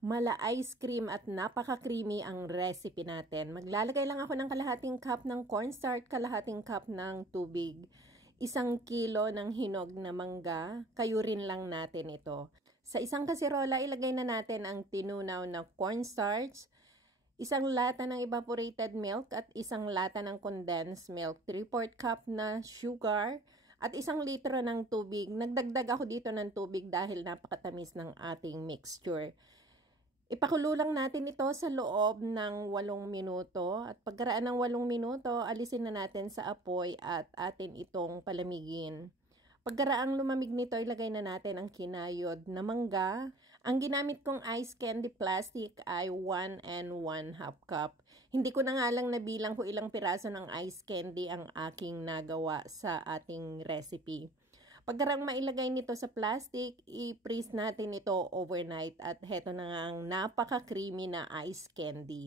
Mala ice cream at napaka-creamy ang recipe natin. Maglalagay lang ako ng kalahating cup ng cornstarch, kalahating cup ng tubig, 1 kilo ng hinog na mangga, kayurin lang natin ito. Sa isang kasirola, ilagay na natin ang tinunaw na cornstarch, 1 lata ng evaporated milk at 1 lata ng condensed milk, 3/4 cup na sugar, at 1 litro ng tubig. Nagdagdag ako dito ng tubig dahil napakatamis ng ating mixture. Ipakulo lang natin ito sa loob ng 8 minuto at pagkaraan ng 8 minuto, alisin na natin sa apoy at atin itong palamigin. Pagkaraang lumamig nito, ilagay na natin ang kinayod na mangga. Ang ginamit kong ice candy plastic ay 1 and 1/2 cup. Hindi ko na nga lang nabilang kung ilang piraso ng ice candy ang aking nagawa sa ating recipe. Pagkarang mailagay nito sa plastic, i-freeze natin ito overnight at heto na nga ang napaka-creamy na ice candy.